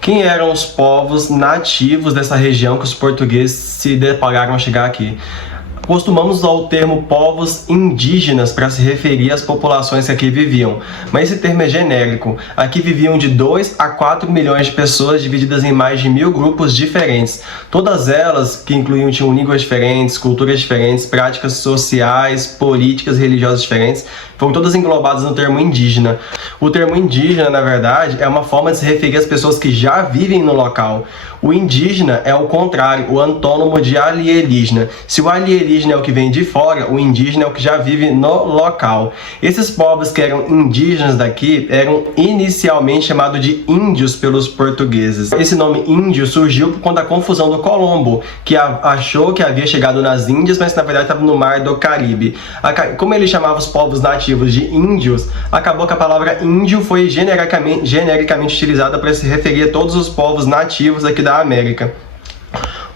Quem eram os povos nativos dessa região que os portugueses se depararam ao chegar aqui? Costumamos usar o termo povos indígenas para se referir às populações que aqui viviam, mas esse termo é genérico. Aqui viviam de 2 a 4 milhões de pessoas divididas em mais de 1000 grupos diferentes. Todas elas que tinham línguas diferentes, culturas diferentes, práticas sociais, políticas e religiosas diferentes, foram todas englobadas no termo indígena. O termo indígena, na verdade, é uma forma de se referir às pessoas que já vivem no local. O indígena é o contrário, o antônimo de alienígena. Se o alienígena é o que vem de fora, o indígena é o que já vive no local. Esses povos que eram indígenas daqui eram inicialmente chamados de índios pelos portugueses. Esse nome índio surgiu por conta da confusão do Colombo, que achou que havia chegado nas Índias, mas na verdade estava no mar do Caribe. Como ele chamava os povos nativos de índios, acabou que a palavra índio foi genericamente utilizada para se referir a todos os povos nativos aqui da América.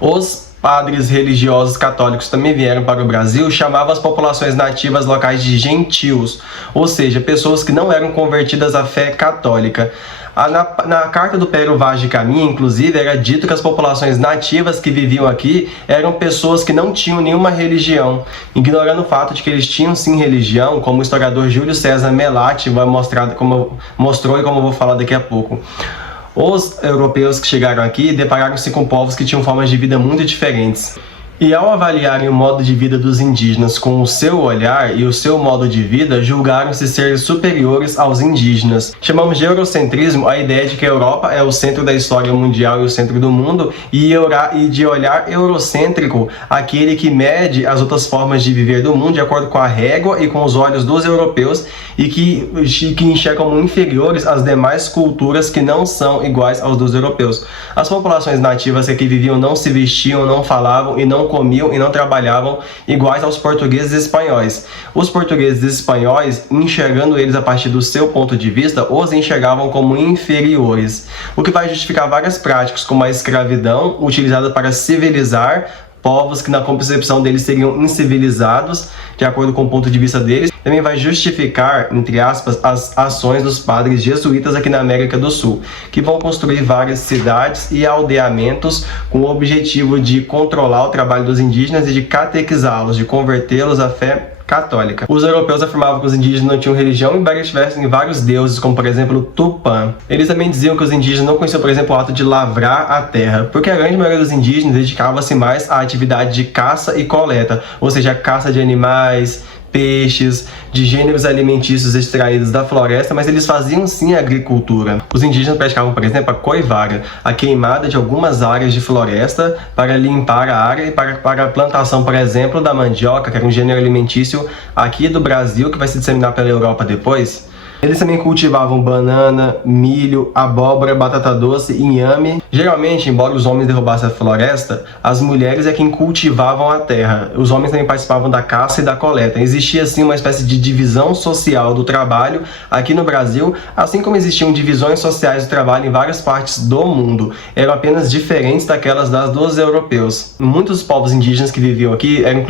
Os padres religiosos católicos também vieram para o Brasil, chamavam as populações nativas locais de gentios, ou seja, pessoas que não eram convertidas à fé católica. Na Carta do Pero Vaz de Caminha, inclusive, era dito que as populações nativas que viviam aqui eram pessoas que não tinham nenhuma religião, ignorando o fato de que eles tinham sim religião, como o historiador Júlio César Melati mostrou e como eu vou falar daqui a pouco. Os europeus que chegaram aqui depararam-se com povos que tinham formas de vida muito diferentes. E ao avaliarem o modo de vida dos indígenas com o seu olhar e o seu modo de vida, julgaram-se ser superiores aos indígenas. Chamamos de eurocentrismo a ideia de que a Europa é o centro da história mundial e o centro do mundo, e de olhar eurocêntrico, aquele que mede as outras formas de viver do mundo de acordo com a régua e com os olhos dos europeus, e que enxergam como inferiores às demais culturas que não são iguais aos dos europeus. As populações nativas que aqui viviam não se vestiam, não falavam e não comiam e não trabalhavam iguais aos portugueses e espanhóis. Os portugueses e espanhóis, enxergando eles a partir do seu ponto de vista, os enxergavam como inferiores, o que vai justificar várias práticas, como a escravidão, utilizada para civilizar povos que na concepção deles seriam incivilizados, de acordo com o ponto de vista deles. Também vai justificar, entre aspas, as ações dos padres jesuítas aqui na América do Sul, que vão construir várias cidades e aldeamentos com o objetivo de controlar o trabalho dos indígenas e de catequizá-los, de convertê-los à fé católica. Os europeus afirmavam que os indígenas não tinham religião, embora tivessem vários deuses, como por exemplo Tupã. Eles também diziam que os indígenas não conheciam, por exemplo, o ato de lavrar a terra, porque a grande maioria dos indígenas dedicava-se mais à atividade de caça e coleta, ou seja, a caça de animais, peixes, de gêneros alimentícios extraídos da floresta, mas eles faziam sim agricultura. Os indígenas praticavam, por exemplo, a coivara, a queimada de algumas áreas de floresta para limpar a área e para a plantação, por exemplo, da mandioca, que era um gênero alimentício aqui do Brasil, que vai se disseminar pela Europa depois. Eles também cultivavam banana, milho, abóbora, batata doce, inhame. Geralmente, embora os homens derrubassem a floresta, as mulheres é quem cultivavam a terra. Os homens também participavam da caça e da coleta. Existia assim uma espécie de divisão social do trabalho aqui no Brasil, assim como existiam divisões sociais do trabalho em várias partes do mundo. Eram apenas diferentes daquelas dos europeus. Muitos povos indígenas que viviam aqui eram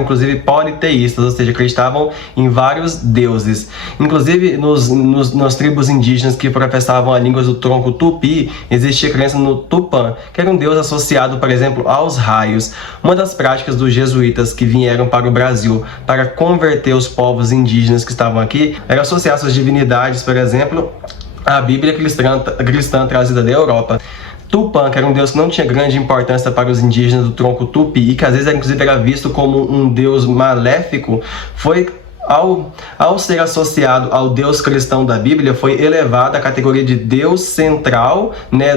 inclusive politeístas, ou seja, acreditavam em vários deuses. Inclusive, nas tribos indígenas que professavam a língua do tronco tupi, existia crença no Tupã, que era um deus associado, por exemplo, aos raios. Uma das práticas dos jesuítas que vieram para o Brasil para converter os povos indígenas que estavam aqui era associar suas divindades, por exemplo, à Bíblia cristã trazida da Europa. Tupã, que era um deus que não tinha grande importância para os indígenas do tronco tupi e que às vezes inclusive era visto como um deus maléfico, ao ser associado ao Deus cristão da Bíblia, foi elevado à categoria de Deus central,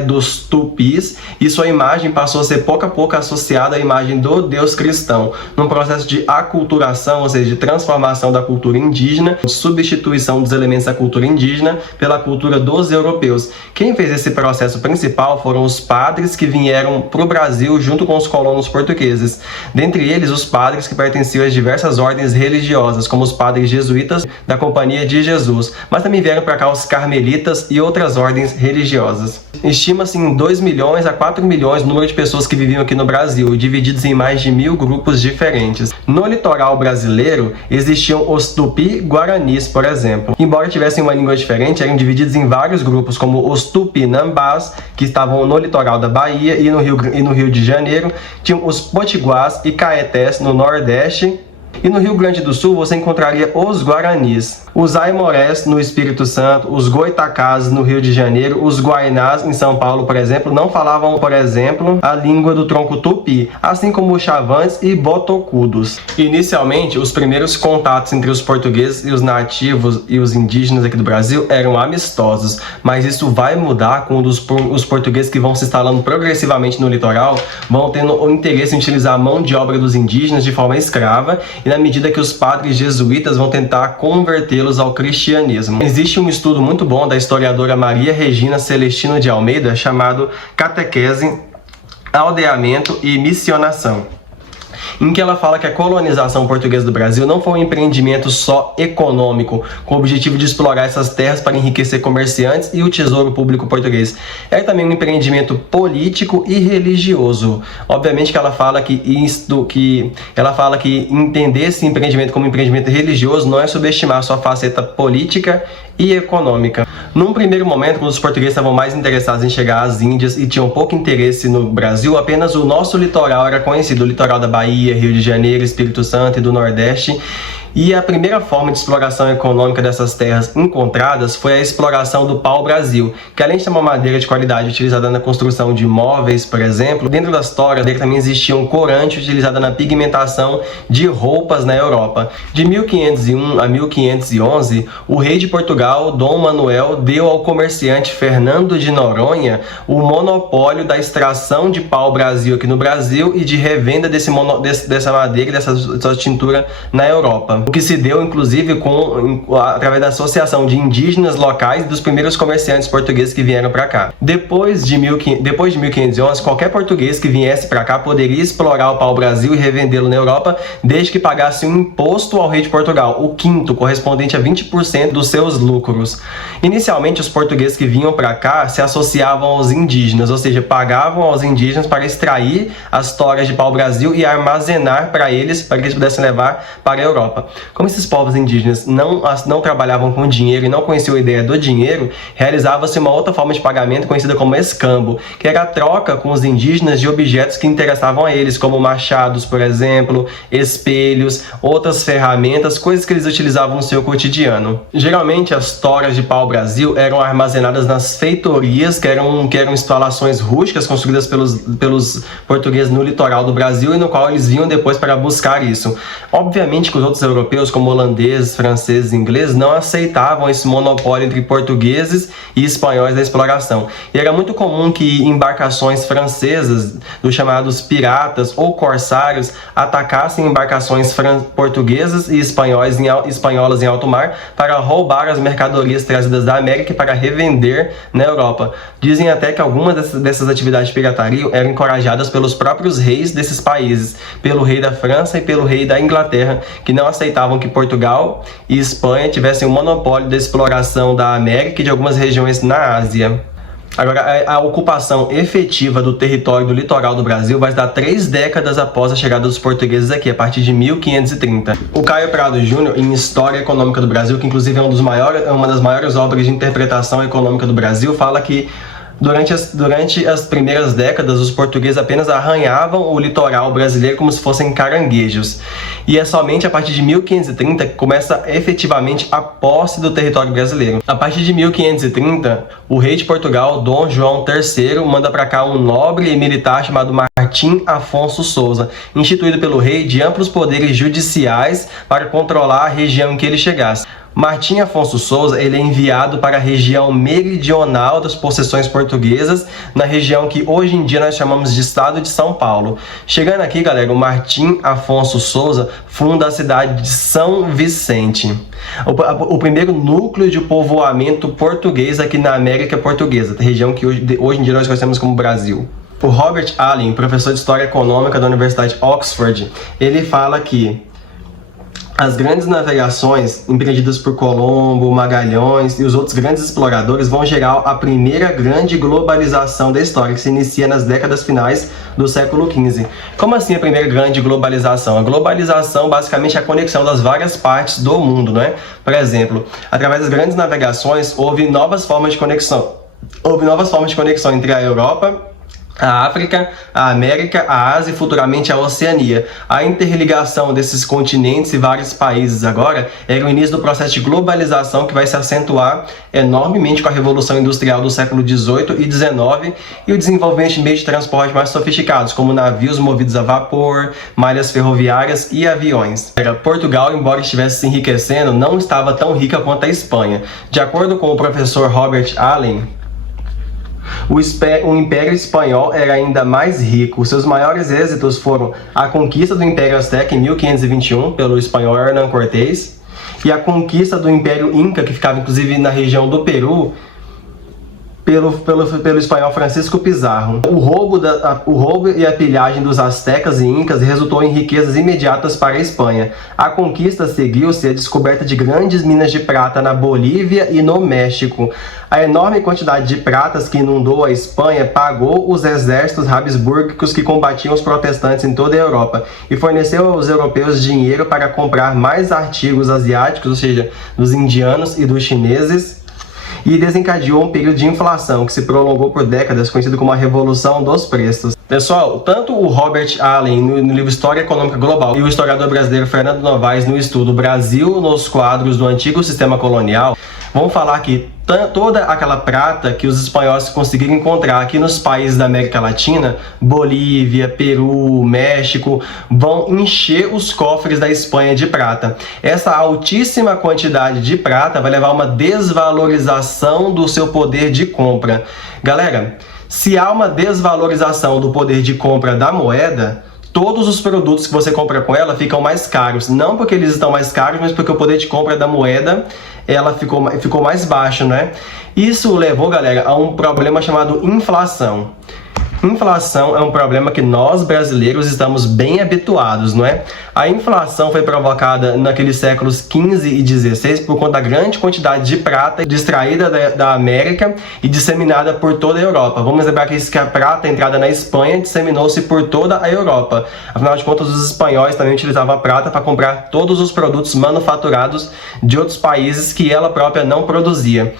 dos tupis, e sua imagem passou a ser pouco a pouco associada à imagem do Deus cristão, num processo de aculturação, ou seja, de transformação da cultura indígena, de substituição dos elementos da cultura indígena pela cultura dos europeus. Quem fez esse processo principal foram os padres que vieram para o Brasil junto com os colonos portugueses. Dentre eles, os padres que pertenciam às diversas ordens religiosas, como os padres jesuítas da Companhia de Jesus, mas também vieram para cá os carmelitas e outras ordens religiosas. Estima-se em 2 milhões a 4 milhões o número de pessoas que viviam aqui no Brasil, divididos em mais de 1000 grupos diferentes. No litoral brasileiro, existiam os Tupi-Guaranis, por exemplo. Embora tivessem uma língua diferente, eram divididos em vários grupos, como os Tupinambás, que estavam no litoral da Bahia e no Rio de Janeiro, tinham os Potiguás e Caetés no Nordeste, e no Rio Grande do Sul você encontraria os Guaranis, os Aimorés no Espírito Santo, os Goitacás no Rio de Janeiro, os Guainás em São Paulo, por exemplo, não falavam, por exemplo, a língua do tronco tupi, assim como os Chavantes e Botocudos. Inicialmente, os primeiros contatos entre os portugueses e os nativos e os indígenas aqui do Brasil eram amistosos, mas isso vai mudar quando os portugueses que vão se instalando progressivamente no litoral vão tendo o interesse em utilizar a mão de obra dos indígenas de forma escrava, e na medida que os padres jesuítas vão tentar convertê-los ao cristianismo. Existe um estudo muito bom da historiadora Maria Regina Celestino de Almeida chamado Catequese, Aldeamento e Missionação, em que ela fala que a colonização portuguesa do Brasil não foi um empreendimento só econômico, com o objetivo de explorar essas terras para enriquecer comerciantes e o tesouro público português. É também um empreendimento político e religioso. Obviamente que ela fala que entender esse empreendimento como um empreendimento religioso não é subestimar sua faceta política e econômica. Num primeiro momento, quando os portugueses estavam mais interessados em chegar às Índias e tinham pouco interesse no Brasil, apenas o nosso litoral era conhecido, o litoral da Bahia, Rio de Janeiro, Espírito Santo e do Nordeste. E a primeira forma de exploração econômica dessas terras encontradas foi a exploração do pau-brasil, que além de ter uma madeira de qualidade utilizada na construção de móveis, por exemplo, dentro das toras dele também existia um corante utilizado na pigmentação de roupas na Europa. De 1501 a 1511, o rei de Portugal, Dom Manuel, deu ao comerciante Fernando de Noronha o monopólio da extração de pau-brasil aqui no Brasil e de revenda dessa madeira e dessa tintura na Europa. O que se deu, inclusive, através da associação de indígenas locais e dos primeiros comerciantes portugueses que vieram para cá. Depois de 1511, qualquer português que viesse para cá poderia explorar o pau-brasil e revendê-lo na Europa, desde que pagasse um imposto ao rei de Portugal, o quinto, correspondente a 20% dos seus lucros. Inicialmente, os portugueses que vinham para cá se associavam aos indígenas, ou seja, pagavam aos indígenas para extrair as toras de pau-brasil e armazenar para que eles pudessem levar para a Europa. Como esses povos indígenas não trabalhavam com dinheiro e não conheciam a ideia do dinheiro, realizava-se uma outra forma de pagamento conhecida como escambo, que era a troca com os indígenas de objetos que interessavam a eles, como machados, por exemplo, espelhos, outras ferramentas, coisas que eles utilizavam no seu cotidiano. Geralmente, as toras de pau-brasil eram armazenadas nas feitorias, que eram instalações rústicas construídas pelos portugueses no litoral do Brasil e no qual eles vinham depois para buscar isso. Obviamente que os outros europeus, como holandeses, franceses e ingleses, não aceitavam esse monopólio entre portugueses e espanhóis da exploração. E era muito comum que embarcações francesas, dos chamados piratas ou corsários, atacassem embarcações portuguesas e espanholas em alto mar para roubar as mercadorias trazidas da América e para revender na Europa. Dizem até que algumas dessas atividades de pirataria eram encorajadas pelos próprios reis desses países, pelo rei da França e pelo rei da Inglaterra, que não aceitavam que Portugal e Espanha tivessem o monopólio da exploração da América e de algumas regiões na Ásia. Agora, a ocupação efetiva do território do litoral do Brasil vai se dar 3 décadas após a chegada dos portugueses aqui, a partir de 1530. O Caio Prado Júnior, em História Econômica do Brasil, que inclusive é uma das maiores obras de interpretação econômica do Brasil, fala que durante as primeiras décadas, os portugueses apenas arranhavam o litoral brasileiro como se fossem caranguejos. E é somente a partir de 1530 que começa efetivamente a posse do território brasileiro. A partir de 1530, o rei de Portugal, Dom João III, manda para cá um nobre e militar chamado Martim Afonso Souza, instituído pelo rei de amplos poderes judiciais para controlar a região em que ele chegasse. Martim Afonso Souza ele é enviado para a região meridional das possessões portuguesas, na região que hoje em dia nós chamamos de estado de São Paulo. Chegando aqui, galera, o Martim Afonso Souza funda a cidade de São Vicente, o primeiro núcleo de povoamento português aqui na América Portuguesa, região que hoje em dia nós conhecemos como Brasil. O Robert Allen, professor de História Econômica da Universidade de Oxford, ele fala que As grandes navegações empreendidas por Colombo, Magalhães e os outros grandes exploradores vão gerar a primeira grande globalização da história, que se inicia nas décadas finais do século XV. Como assim a primeira grande globalização? A globalização basicamente é a conexão das várias partes do mundo, né? Por exemplo, através das grandes navegações houve novas formas de conexão. Entre a Europa, a África, a América, a Ásia e futuramente a Oceania. A interligação desses continentes e vários países agora era o início do processo de globalização que vai se acentuar enormemente com a Revolução Industrial do século XVIII e XIX e o desenvolvimento de meios de transporte mais sofisticados, como navios movidos a vapor, malhas ferroviárias e aviões. Portugal, embora estivesse se enriquecendo, não estava tão rica quanto a Espanha. De acordo com o professor Robert Allen, o Império Espanhol era ainda mais rico. Seus maiores êxitos foram a conquista do Império Azteca em 1521 pelo espanhol Hernán Cortés e a conquista do Império Inca, que ficava inclusive na região do Peru, pelo espanhol Francisco Pizarro. O roubo e a pilhagem dos astecas e incas resultou em riquezas imediatas para a Espanha. A conquista seguiu-se a descoberta de grandes minas de prata na Bolívia e no México. A enorme quantidade de pratas que inundou a Espanha pagou os exércitos habsburgicos que combatiam os protestantes em toda a Europa e forneceu aos europeus dinheiro para comprar mais artigos asiáticos, ou seja, dos indianos e dos chineses, e desencadeou um período de inflação que se prolongou por décadas, conhecido como a Revolução dos Preços. Pessoal, tanto o Robert Allen no livro História Econômica Global e o historiador brasileiro Fernando Novaes no estudo Brasil nos quadros do antigo sistema colonial vão falar que toda aquela prata que os espanhóis conseguiram encontrar aqui nos países da América Latina, Bolívia, Peru, México, vão encher os cofres da Espanha de prata. Essa altíssima quantidade de prata vai levar a uma desvalorização do seu poder de compra. Galera, se há uma desvalorização do poder de compra da moeda, todos os produtos que você compra com ela ficam mais caros. Não porque eles estão mais caros, mas porque o poder de compra da moeda ela ficou mais baixo, né? Isso levou, galera, a um problema chamado inflação. Inflação é um problema que nós brasileiros estamos bem habituados, não é? A inflação foi provocada naqueles séculos 15 e 16 por conta da grande quantidade de prata extraída da América e disseminada por toda a Europa. Vamos lembrar que a prata entrada na Espanha disseminou-se por toda a Europa. Afinal de contas, os espanhóis também utilizavam a prata para comprar todos os produtos manufaturados de outros países que ela própria não produzia.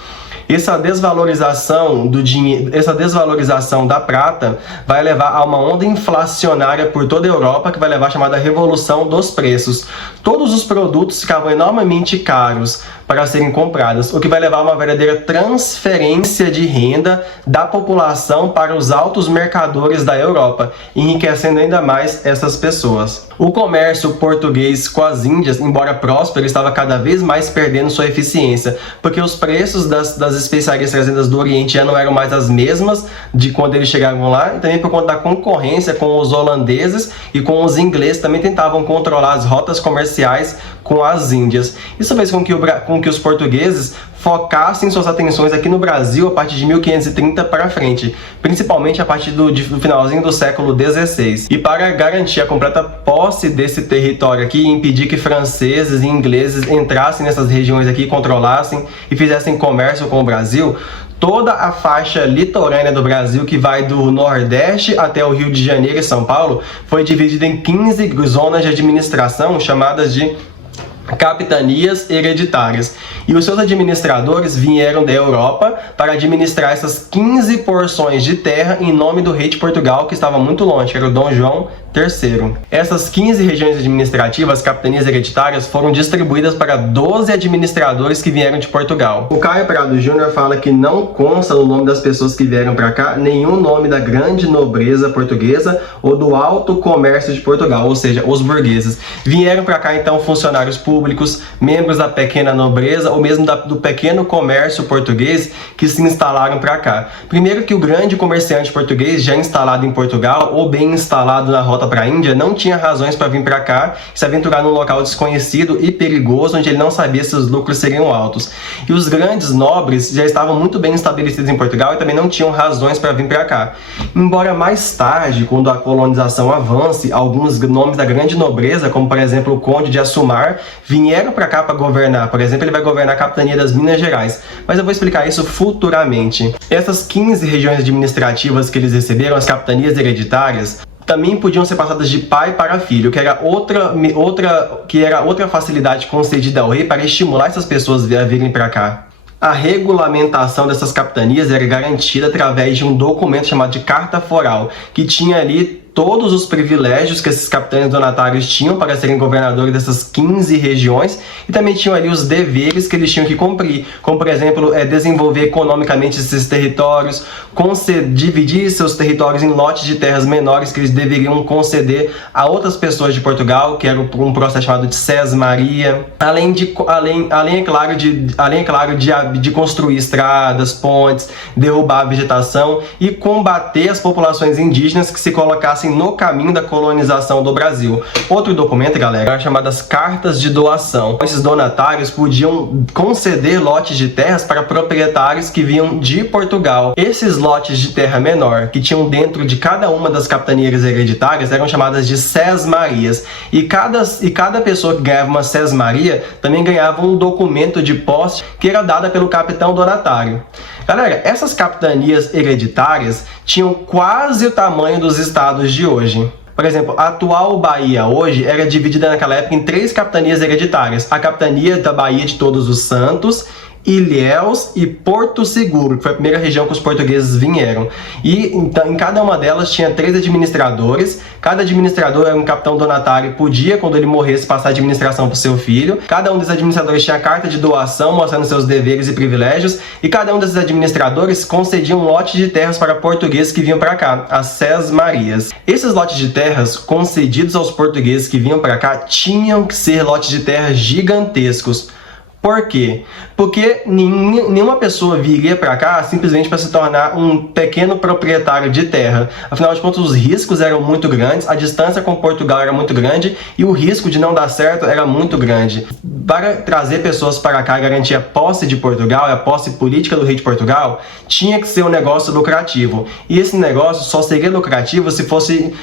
Essa desvalorização do dinheiro, essa desvalorização da prata vai levar a uma onda inflacionária por toda a Europa, que vai levar a chamada Revolução dos Preços. Todos os produtos ficavam enormemente caros para serem comprados, o que vai levar a uma verdadeira transferência de renda da população para os altos mercadores da Europa, enriquecendo ainda mais essas pessoas. O comércio português com as Índias, embora próspero, estava cada vez mais perdendo sua eficiência, porque os preços das especiarias trazidas do Oriente já não eram mais as mesmas de quando eles chegavam lá, e também por conta da concorrência com os holandeses e com os ingleses, também tentavam controlar as rotas comerciais com as Índias. Isso fez com que os portugueses focassem suas atenções aqui no Brasil a partir de 1530 para frente, principalmente a partir do finalzinho do século XVI. E para garantir a completa posse desse território aqui e impedir que franceses e ingleses entrassem nessas regiões aqui, controlassem e fizessem comércio com o Brasil, toda a faixa litorânea do Brasil, que vai do Nordeste até o Rio de Janeiro e São Paulo, foi dividida em 15 zonas de administração chamadas de capitanias hereditárias. E os seus administradores vieram da Europa para administrar essas 15 porções de terra em nome do rei de Portugal, que estava muito longe, que era o Dom João III. Essas 15 regiões administrativas, capitanias hereditárias, foram distribuídas para 12 administradores que vieram de Portugal. O Caio Prado Júnior fala que não consta no nome das pessoas que vieram para cá nenhum nome da grande nobreza portuguesa ou do alto comércio de Portugal, ou seja, os burgueses. Vieram para cá então funcionários públicos, membros da pequena nobreza ou mesmo do pequeno comércio português que se instalaram para cá. Primeiro que o grande comerciante português já instalado em Portugal ou bem instalado na rota para a Índia não tinha razões para vir para cá e se aventurar num local desconhecido e perigoso onde ele não sabia se os lucros seriam altos. E os grandes nobres já estavam muito bem estabelecidos em Portugal e também não tinham razões para vir para cá. Embora mais tarde, quando a colonização avance, alguns nomes da grande nobreza, como por exemplo o Conde de Assumar, vieram para cá para governar. Por exemplo, ele vai governar a capitania das Minas Gerais, mas eu vou explicar isso futuramente. Essas 15 regiões administrativas que eles receberam, as capitanias hereditárias, também podiam ser passadas de pai para filho, que era outra facilidade concedida ao rei para estimular essas pessoas a virem para cá. A regulamentação dessas capitanias era garantida através de um documento chamado de Carta Foral, que tinha ali todos os privilégios que esses capitães donatários tinham para serem governadores dessas 15 regiões, e também tinham ali os deveres que eles tinham que cumprir, como por exemplo, desenvolver economicamente esses territórios, dividir seus territórios em lotes de terras menores que eles deveriam conceder a outras pessoas de Portugal, que era um processo chamado de sesmaria, além é claro de construir estradas, pontes, derrubar a vegetação e combater as populações indígenas que se colocassem no caminho da colonização do Brasil. Outro documento, galera, era chamado as Cartas de Doação. Esses donatários podiam conceder lotes de terras para proprietários que vinham de Portugal. Esses lotes de terra menor, que tinham dentro de cada uma das capitanias hereditárias, eram chamadas de sesmarias. E cada pessoa que ganhava uma sesmaria também ganhava um documento de posse que era dada pelo capitão donatário. Galera, essas capitanias hereditárias tinham quase o tamanho dos estados de hoje. Por exemplo, a atual Bahia hoje era dividida naquela época em 3 capitanias hereditárias. A capitania da Bahia de Todos os Santos, Ilhéus e Porto Seguro, que foi a primeira região que os portugueses vieram. E então, em cada uma delas tinha 3 administradores. Cada administrador era um capitão donatário, podia, quando ele morresse, passar a administração para o seu filho. Cada um desses administradores tinha carta de doação, mostrando seus deveres e privilégios. E cada um desses administradores concedia um lote de terras para portugueses que vinham para cá, as sesmarias. Esses lotes de terras concedidos aos portugueses que vinham para cá tinham que ser lotes de terras gigantescos. Por quê? Porque nenhuma pessoa viria para cá simplesmente para se tornar um pequeno proprietário de terra. Afinal de contas, os riscos eram muito grandes, a distância com Portugal era muito grande e o risco de não dar certo era muito grande. Para trazer pessoas para cá e garantir a posse de Portugal, a posse política do rei de Portugal, tinha que ser um negócio lucrativo. E esse negócio só seria lucrativo se fosse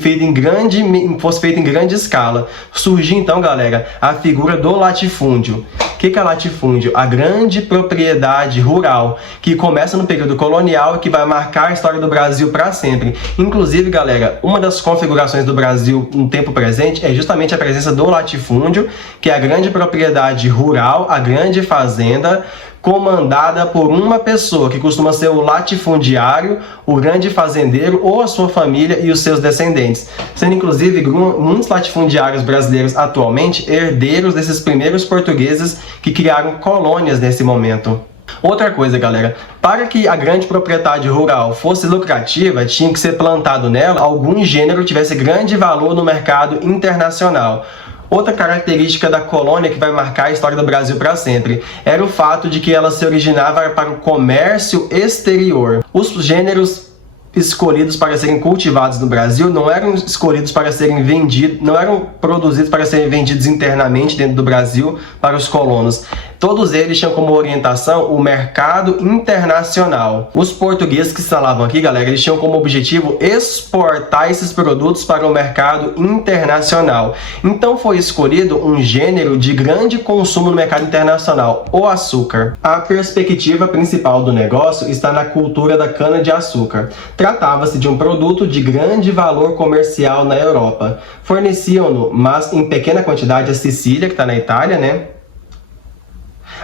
feito em grande escala. Surgiu então, galera, a figura do latifúndio. O que é latifúndio? A grande propriedade rural que começa no período colonial e que vai marcar a história do Brasil para sempre. Inclusive, galera, uma das configurações do Brasil no tempo presente é justamente a presença do latifúndio, que é a grande propriedade rural, a grande fazenda, comandada por uma pessoa, que costuma ser o latifundiário, o grande fazendeiro ou a sua família e os seus descendentes, sendo inclusive muitos latifundiários brasileiros atualmente herdeiros desses primeiros portugueses que criaram colônias nesse momento. Outra coisa, galera, para que a grande propriedade rural fosse lucrativa, tinha que ser plantado nela algum gênero que tivesse grande valor no mercado internacional. Outra característica da colônia que vai marcar a história do Brasil para sempre era o fato de que ela se originava para o comércio exterior. Os gêneros escolhidos para serem cultivados no Brasil não eram escolhidos para serem vendidos, não eram produzidos para serem vendidos internamente dentro do Brasil para os colonos. Todos eles tinham como orientação o mercado internacional. Os portugueses que se instalavam aqui, galera, eles tinham como objetivo exportar esses produtos para o mercado internacional. Então foi escolhido um gênero de grande consumo no mercado internacional, o açúcar. A perspectiva principal do negócio está na cultura da cana-de-açúcar. Tratava-se de um produto de grande valor comercial na Europa. Forneciam-no, mas em pequena quantidade, a Sicília, que está na Itália, né?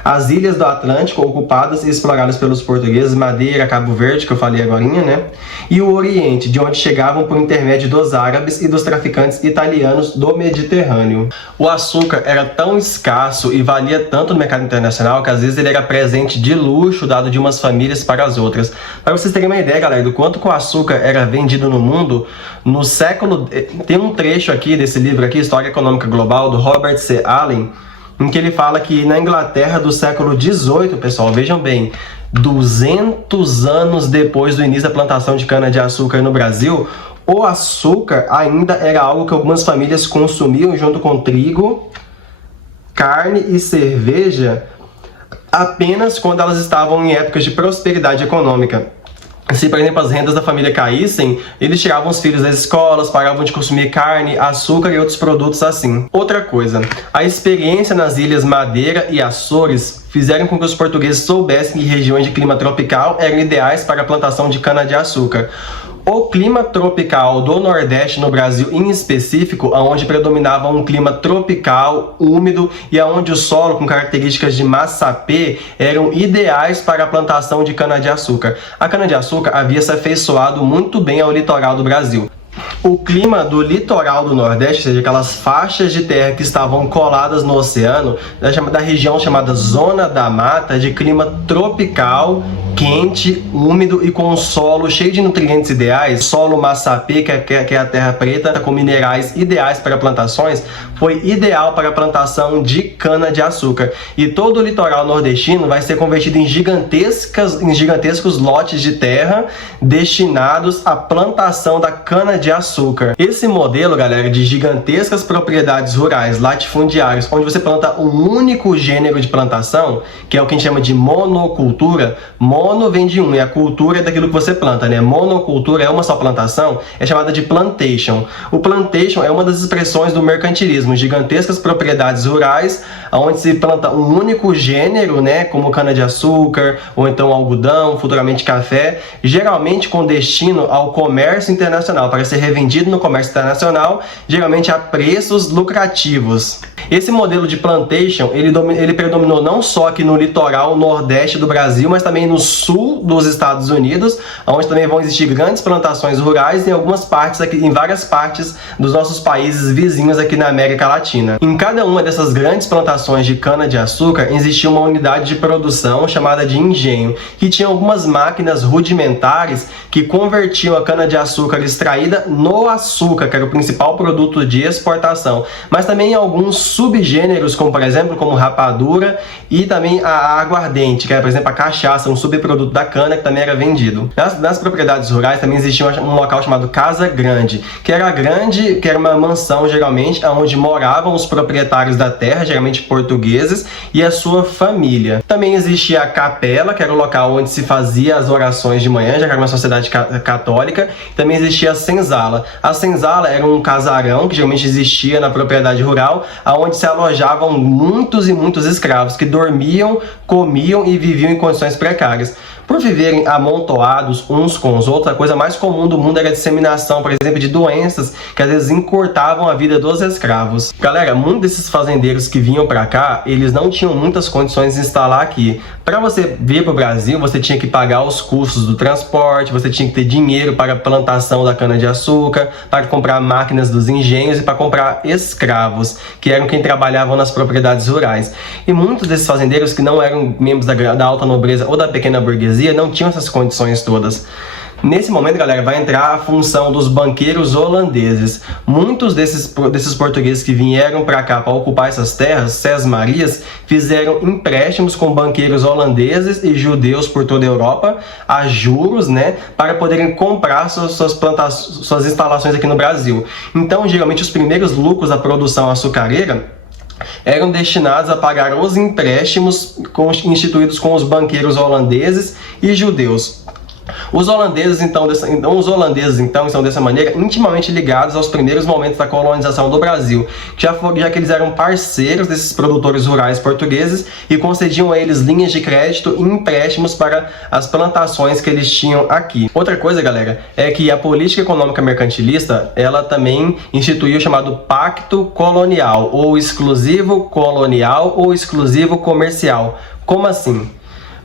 As ilhas do Atlântico, ocupadas e exploradas pelos portugueses, Madeira, Cabo Verde, que eu falei agorinha, né? E o Oriente, de onde chegavam por intermédio dos árabes e dos traficantes italianos do Mediterrâneo. O açúcar era tão escasso e valia tanto no mercado internacional que às vezes ele era presente de luxo dado de umas famílias para as outras. Para vocês terem uma ideia, galera, do quanto que o açúcar era vendido no mundo, no século... Tem um trecho aqui desse livro aqui, História Econômica Global, do Robert C. Allen, em que ele fala que na Inglaterra do século XVIII, pessoal, vejam bem, 200 anos depois do início da plantação de cana-de-açúcar no Brasil, o açúcar ainda era algo que algumas famílias consumiam junto com trigo, carne e cerveja apenas quando elas estavam em épocas de prosperidade econômica. Se, por exemplo, as rendas da família caíssem, eles tiravam os filhos das escolas, paravam de consumir carne, açúcar e outros produtos assim. Outra coisa, a experiência nas ilhas Madeira e Açores fizeram com que os portugueses soubessem que regiões de clima tropical eram ideais para a plantação de cana-de-açúcar. O clima tropical do Nordeste no Brasil em específico, onde predominava um clima tropical, úmido e onde o solo com características de massapê eram ideais para a plantação de cana-de-açúcar. A cana-de-açúcar havia se afeiçoado muito bem ao litoral do Brasil. O clima do litoral do Nordeste, ou seja, aquelas faixas de terra que estavam coladas no oceano, da região chamada Zona da Mata, de clima tropical, quente, úmido e com um solo cheio de nutrientes ideais, solo massapê, que é a terra preta, com minerais ideais para plantações, foi ideal para a plantação de cana-de-açúcar. E todo o litoral nordestino vai ser convertido em gigantescos lotes de terra destinados à plantação da cana-de-açúcar. Esse modelo, galera, de gigantescas propriedades rurais latifundiárias, onde você planta um único gênero de plantação, que é o que a gente chama de monocultura. Mono vem de um, e a cultura é daquilo que você planta, né? Monocultura é uma só plantação, é chamada de plantation. O plantation é uma das expressões do mercantilismo, gigantescas propriedades rurais, onde se planta um único gênero, né? Como cana-de-açúcar, ou então algodão, futuramente café, geralmente com destino ao comércio internacional, para ser revendido no comércio internacional, geralmente a preços lucrativos. Esse modelo de plantation, ele predominou não só aqui no litoral nordeste do Brasil, mas também no sul dos Estados Unidos, onde também vão existir grandes plantações rurais em várias partes dos nossos países vizinhos aqui na América Latina. Em cada uma dessas grandes plantações de cana-de-açúcar existia uma unidade de produção chamada de engenho, que tinha algumas máquinas rudimentares que convertiam a cana-de-açúcar extraída no açúcar, que era o principal produto de exportação, mas também alguns subgêneros, como por exemplo, como rapadura e também a aguardente, que era, por exemplo, a cachaça, um subproduto da cana que também era vendido. Nas propriedades rurais também existia um local chamado Casa Grande, que era uma mansão geralmente, onde moravam os proprietários da terra, geralmente portugueses, e a sua família. Também existia a capela, que era o local onde se fazia as orações de manhã, já que era uma sociedade católica. Também existia a senzala. A senzala era um casarão que geralmente existia na propriedade rural, onde se alojavam muitos e muitos escravos que dormiam, comiam e viviam em condições precárias. Por viverem amontoados uns com os outros, a coisa mais comum do mundo era a disseminação, por exemplo, de doenças que às vezes encurtavam a vida dos escravos. Galera, muitos desses fazendeiros que vinham para cá, eles não tinham muitas condições de instalar aqui. Para você vir para o Brasil, você tinha que pagar os custos do transporte, você tinha que ter dinheiro para a plantação da cana-de-açúcar, para comprar máquinas dos engenhos e para comprar escravos, que eram quem trabalhavam nas propriedades rurais. E muitos desses fazendeiros que não eram membros da alta nobreza ou da pequena burguesia não tinham essas condições todas. Nesse momento, galera, vai entrar a função dos banqueiros holandeses. Muitos desses portugueses que vieram para cá para ocupar essas terras, Sesmarias, fizeram empréstimos com banqueiros holandeses e judeus por toda a Europa, a juros, né, para poderem comprar suas instalações aqui no Brasil. Então, geralmente, os primeiros lucros da produção açucareira eram destinados a pagar os empréstimos instituídos com os banqueiros holandeses e judeus. Os holandeses, então, estão dessa maneira intimamente ligados aos primeiros momentos da colonização do Brasil, já que eles eram parceiros desses produtores rurais portugueses e concediam a eles linhas de crédito e empréstimos para as plantações que eles tinham aqui. Outra coisa, galera, é que a política econômica mercantilista, ela também instituiu o chamado Pacto Colonial, ou exclusivo colonial ou exclusivo comercial. Como assim?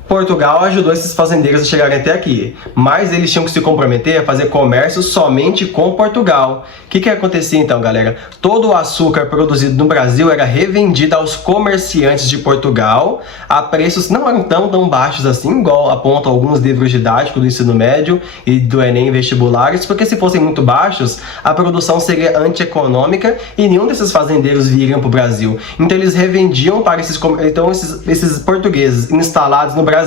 Portugal ajudou esses fazendeiros a chegarem até aqui, mas eles tinham que se comprometer a fazer comércio somente com Portugal. O que acontecia então, galera? Todo o açúcar produzido no Brasil era revendido aos comerciantes de Portugal a preços não eram tão baixos assim, igual apontam alguns livros didáticos do ensino médio e do Enem vestibulares, porque se fossem muito baixos, a produção seria antieconômica e nenhum desses fazendeiros viriam para o Brasil. Então eles revendiam para esses portugueses instalados no Brasil.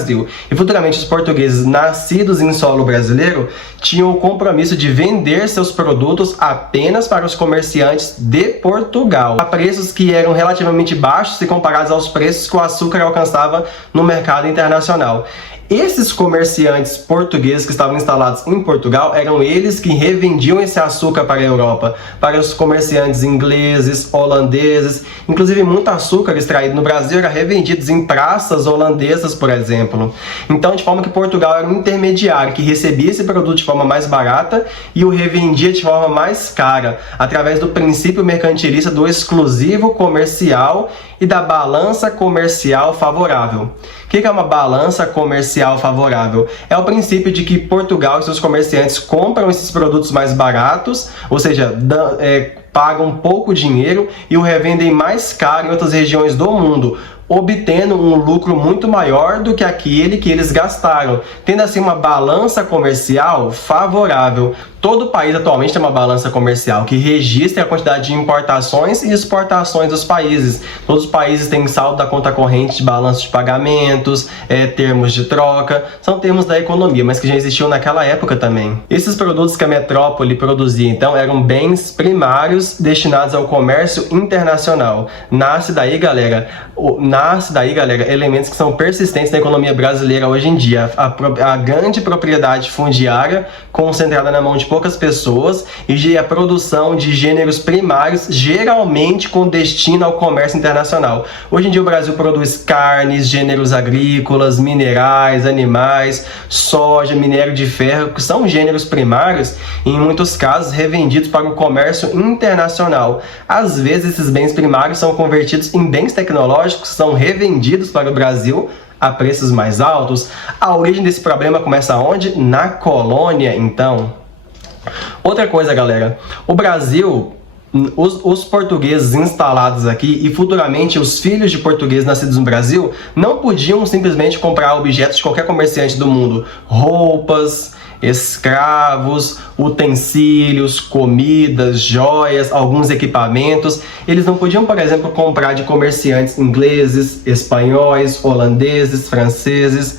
E futuramente os portugueses nascidos em solo brasileiro tinham o compromisso de vender seus produtos apenas para os comerciantes de Portugal, a preços que eram relativamente baixos se comparados aos preços que o açúcar alcançava no mercado internacional. Esses comerciantes portugueses que estavam instalados em Portugal, eram eles que revendiam esse açúcar para a Europa, para os comerciantes ingleses, holandeses. Inclusive, muito açúcar extraído no Brasil era revendido em praças holandesas, por exemplo. Então, de forma que Portugal era um intermediário que recebia esse produto de forma mais barata e o revendia de forma mais cara, através do princípio mercantilista do exclusivo comercial e da balança comercial favorável. O que é uma balança comercial favorável? É o princípio de que Portugal e seus comerciantes compram esses produtos mais baratos, ou seja, pagam pouco dinheiro e o revendem mais caro em outras regiões do mundo, obtendo um lucro muito maior do que aquele que eles gastaram, tendo assim uma balança comercial favorável. Todo país atualmente tem uma balança comercial que registra a quantidade de importações e exportações dos países. Todos os países têm saldo da conta corrente de balanço de pagamentos, termos de troca, são termos da economia, mas que já existiam naquela época também. Esses produtos que a metrópole produzia, então, eram bens primários destinados ao comércio internacional. Nasce daí, galera, elementos que são persistentes na economia brasileira hoje em dia. A grande propriedade fundiária concentrada na mão de poucas pessoas e a produção de gêneros primários, geralmente com destino ao comércio internacional. Hoje em dia o Brasil produz carnes, gêneros agrícolas, minerais, animais, soja, minério de ferro, que são gêneros primários e, em muitos casos, revendidos para o comércio internacional. Às vezes esses bens primários são convertidos em bens tecnológicos, são revendidos para o Brasil a preços mais altos. A origem desse problema começa onde? Na colônia, então. Outra coisa, galera, o Brasil, os portugueses instalados aqui e futuramente os filhos de portugueses nascidos no Brasil não podiam simplesmente comprar objetos de qualquer comerciante do mundo, roupas, escravos, utensílios, comidas, joias, alguns equipamentos. Eles não podiam, por exemplo, comprar de comerciantes ingleses, espanhóis, holandeses, franceses.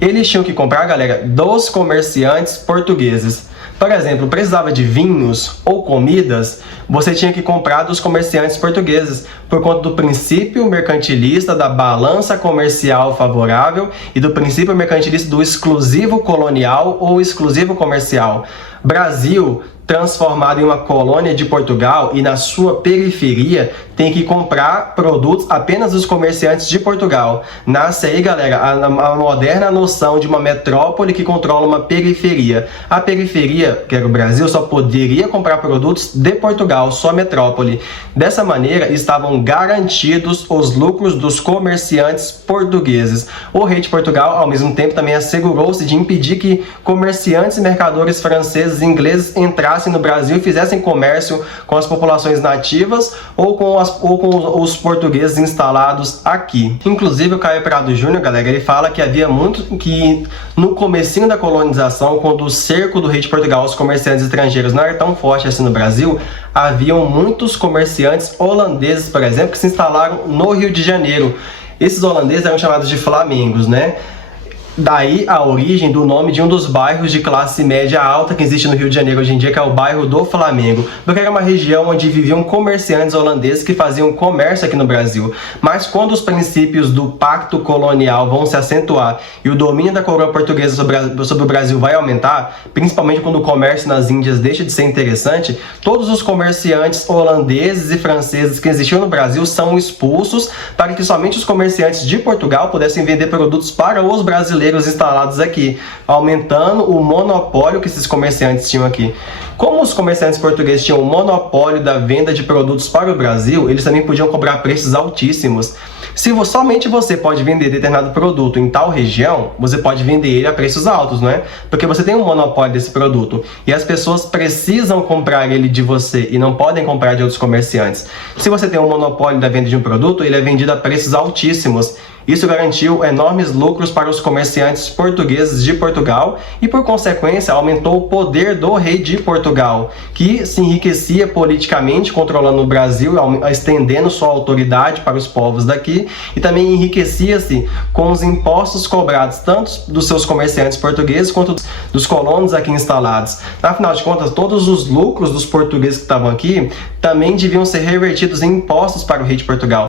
Eles tinham que comprar, galera, dos comerciantes portugueses. Por exemplo, precisava de vinhos ou comidas, você tinha que comprar dos comerciantes portugueses, por conta do princípio mercantilista da balança comercial favorável e do princípio mercantilista do exclusivo colonial ou exclusivo comercial. Brasil, transformado em uma colônia de Portugal e na sua periferia, tem que comprar produtos apenas dos comerciantes de Portugal. Nasce aí, galera, a moderna noção de uma metrópole que controla uma periferia. A periferia, que era o Brasil, só poderia comprar produtos de Portugal, só a metrópole. Dessa maneira, estavam garantidos os lucros dos comerciantes portugueses. O rei de Portugal, ao mesmo tempo, também assegurou-se de impedir que comerciantes e mercadores franceses e ingleses entrassem no Brasil e fizessem comércio com as populações nativas ou com os portugueses instalados aqui. Inclusive, o Caio Prado Júnior, galera, ele fala que havia muito que no comecinho da colonização, quando o cerco do rei de Portugal aos comerciantes estrangeiros não era tão forte assim no Brasil, haviam muitos comerciantes holandeses, por exemplo, que se instalaram no Rio de Janeiro. Esses holandeses eram chamados de flamengos, né? Daí a origem do nome de um dos bairros de classe média alta que existe no Rio de Janeiro hoje em dia, que é o bairro do Flamengo, porque era uma região onde viviam comerciantes holandeses que faziam comércio aqui no Brasil. Mas quando os princípios do pacto colonial vão se acentuar e o domínio da coroa portuguesa sobre o Brasil vai aumentar, principalmente quando o comércio nas Índias deixa de ser interessante, todos os comerciantes holandeses e franceses que existiam no Brasil são expulsos para que somente os comerciantes de Portugal pudessem vender produtos para os brasileiros instalados aqui, aumentando o monopólio que esses comerciantes tinham aqui. Como os comerciantes portugueses tinham o monopólio da venda de produtos para o Brasil, eles também podiam cobrar preços altíssimos. Se somente você pode vender determinado produto em tal região, você pode vender ele a preços altos, não é? Porque você tem um monopólio desse produto e as pessoas precisam comprar ele de você e não podem comprar de outros comerciantes. Se você tem um monopólio da venda de um produto, ele é vendido a preços altíssimos. Isso garantiu enormes lucros para os comerciantes portugueses de Portugal e, por consequência, aumentou o poder do rei de Portugal, que se enriquecia politicamente, controlando o Brasil, estendendo sua autoridade para os povos daqui, e também enriquecia-se com os impostos cobrados tanto dos seus comerciantes portugueses quanto dos colonos aqui instalados. Afinal de contas, todos os lucros dos portugueses que estavam aqui também deviam ser revertidos em impostos para o rei de Portugal.